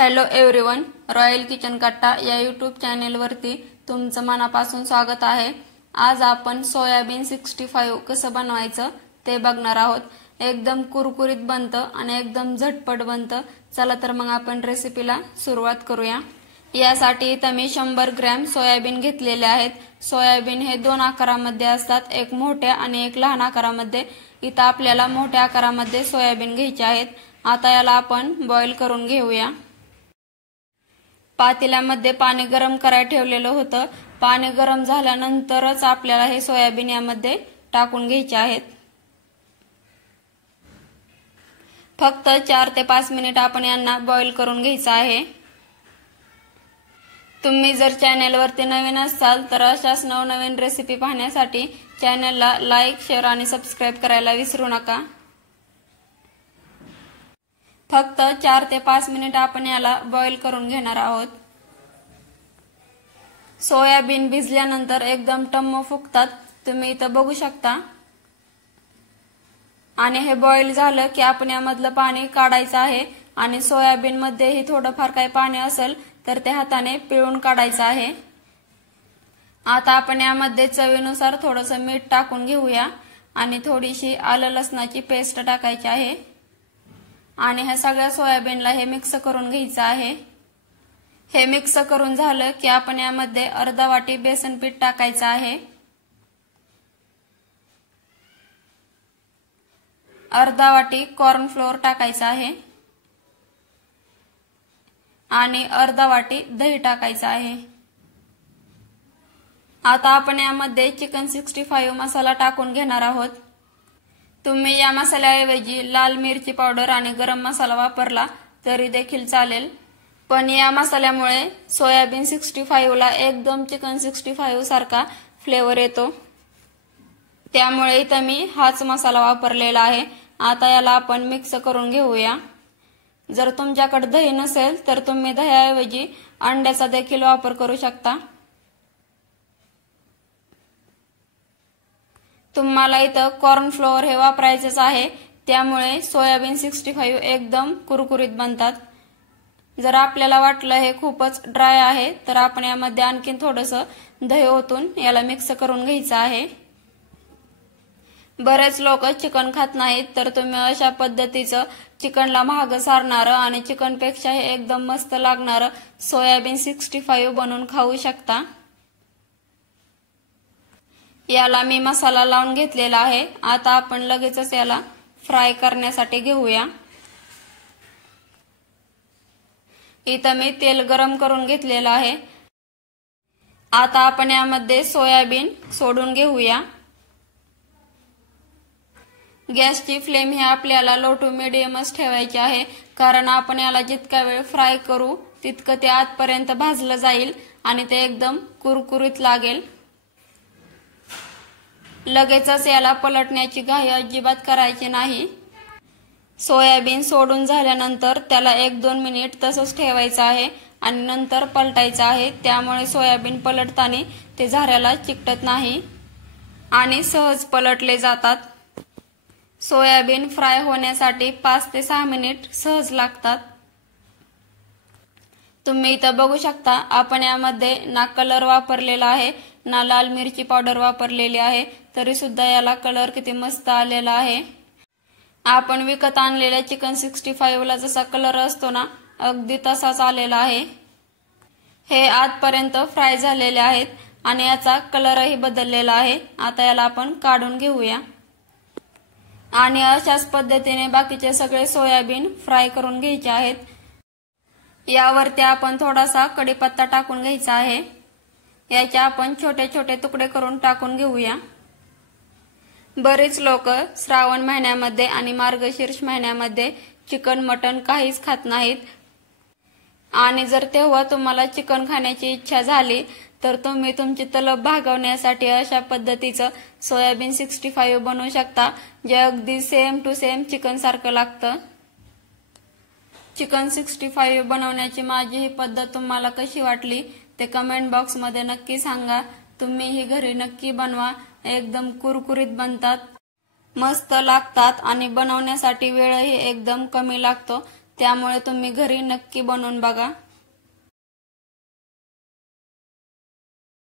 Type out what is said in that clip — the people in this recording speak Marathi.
हॅलो एव्हरीवन, रॉयल किचन कट्टा या यूट्यूब चॅनेलवरती तुमचं मनापासून स्वागत आहे। आज आपण सोयाबीन 65 कसं बनवायचं ते बघणार आहोत। एकदम कुरकुरीत बनतं आणि एकदम झटपट बनतं। चला तर मग आपण रेसिपीला सुरुवात करूया। यासाठी इथे मी 100 ग्रॅम सोयाबीन घेतलेले आहेत। सोयाबीन हे दोन आकारामध्ये असतात, एक मोठ्या आणि एक लहान आकारामध्ये। इथे आपल्याला मोठ्या आकारामध्ये सोयाबीन घ्यायचे आहेत। आता याला आपण बॉईल करून घेऊया। पातेल्यामध्ये पाणी गरम करायला ठेवलेलं होतं। पाणी गरम झाल्यानंतरच आपल्याला हे सोयाबीन यामध्ये टाकून घ्यायचे आहेत। फक्त 4 ते 5 मिनिट आपण यांना बॉईल करून घ्यायचं आहे। तुम्ही जर चॅनलवरती नवीन असाल तर अशाच नवनवीन रेसिपी पाहण्यासाठी चॅनलला लाईक, शेअर आणि सबस्क्राइब करायला विसरू नका। फक्त 4 ते 5 मिनिट आपण याला बॉईल करून घेणार आहोत। सोयाबीन भिजल्यानंतर एकदम टम्म फुगतात, तुम्ही इथं बघू शकता। आणि हे बॉईल झालं की आपण यामधलं पाणी काढायचं आहे आणि सोयाबीन मध्येही थोडंफार काही पाणी असेल तर ते हाताने पिळून काढायचं आहे। आता आपण यामध्ये चवीनुसार थोडंसं मीठ टाकून घेऊया आणि थोडीशी आलं लसणाची पेस्ट टाकायची आहे आणि ह्या सगळ्या सोयाबीनला हे मिक्स करून घ्यायचं आहे। हे मिक्स करून झालं की आपण यामध्ये अर्धा वाटी बेसन पीठ टाकायचं आहे, अर्धा वाटी कॉर्न फ्लोअर टाकायचं आहे आणि अर्धा वाटी दही टाकायचं आहे। आता आपण यामध्ये चिकन 65 मसाला टाकून घेणार आहोत। तुम्ही या मसाल्याऐवजी लाल मिरची पावडर आणि गरम मसाला वापरला तरी देखील चालेल, पण या मसाल्यामुळे सोयाबीन 65 ला एकदम चिकन 65 सारखा फ्लेवर येतो। त्यामुळे इथं मी हाच मसाला वापरलेला आहे। आता याला आपण मिक्स करून घेऊया। जर तुमच्याकडे दही नसेल तर तुम्ही दह्याऐवजी अंड्याचा देखील वापर करू शकता। तुम्हाला इथं कॉर्न फ्लोअर हे वापरायचंच आहे, त्यामुळे सोयाबीन 65 एकदम कुरकुरीत बनतात। जर आपल्याला वाटलं हे खूपच ड्राय आहे तर आपण यामध्ये आणखीन थोडंसं दही ओतून याला मिक्स करून घ्यायचं आहे। बरेच लोक चिकन खात नाहीत, तर तुम्ही अशा पद्धतीचं चिकनला महाग सारणारं आणि चिकनपेक्षा हे एकदम मस्त लागणारं सोयाबीन 65 बनवून खाऊ शकता। याला मी मसाला लावून घेतलेला आहे। आता आपण लगेचच याला फ्राय करण्यासाठी घेऊया। इथं मी तेल गरम करून घेतलेलं आहे। आता आपण यामध्ये सोयाबीन सोडून घेऊया। गॅसची फ्लेम ही आपल्याला लो टू मीडियमच ठेवायची आहे, कारण आपण याला जितका वेळ फ्राय करू तितकं ते आतपर्यंत भाजलं जाईल आणि ते एकदम कुरकुरीत लागेल। लगेचच याला पलटण्याची घाई अजिबात करायची नाही। सोयाबीन सोडून झाल्यानंतर त्याला 1-2 मिनिट तसंच ठेवायचं आहे आणि नंतर पलटायचं आहे। त्यामुळे सोयाबीन पलटताना ते झाऱ्याला चिकटत नाही आणि सहज पलटले जातात। सोयाबीन फ्राय होण्यासाठी 5 ते 6 मिनिट सहज लागतात। तुम्ही इथं बघू शकता, आपण यामध्ये ना कलर वापरलेला आहे ना लाल मिरची पावडर वापरलेली आहे, तरी सुद्धा याला कलर किती मस्त आलेला आहे। आपण विकत आणलेल्या चिकन 65 ला जसा कलर असतो ना, अगदी तसाच आलेला आहे। हे आतपर्यंत फ्राय झालेले आहेत आणि याचा कलरही बदललेला आहे। आता याला आपण काढून घेऊया आणि अशाच पद्धतीने बाकीचे सगळे सोयाबीन फ्राय करून घ्यायचे आहेत। यावरती आपण थोडासा कढीपत्ता टाकून घ्यायचा आहे। याचे आपण छोटे छोटे तुकडे करून टाकून घेऊया। बरेच लोक श्रावण महिन्यामध्ये आणि मार्गशीर्ष महिन्यामध्ये चिकन मटन काहीच खात नाहीत आणि जर तेव्हा तुम्हाला चिकन खाण्याची इच्छा झाली तर तुम्ही तुमची तलब भागवण्यासाठी अशा पद्धतीचं सोयाबीन 65 बनवू शकता, जे अगदी सेम टू सेम चिकन सारखं लागतं। चिकन 65 बनवण्याची माझी ही पद्धत तुम्हाला कशी वाटली ते कमेंट बॉक्स मध्ये नक्की सांगा। तुम्ही ही घरी नक्की बनवा, एकदम कुरकुरीत बनतात, मस्त लागतात आणि बनवण्यासाठी वेळही एकदम कमी लागतो। त्यामुळे तुम्ही घरी नक्की बनवून बघा.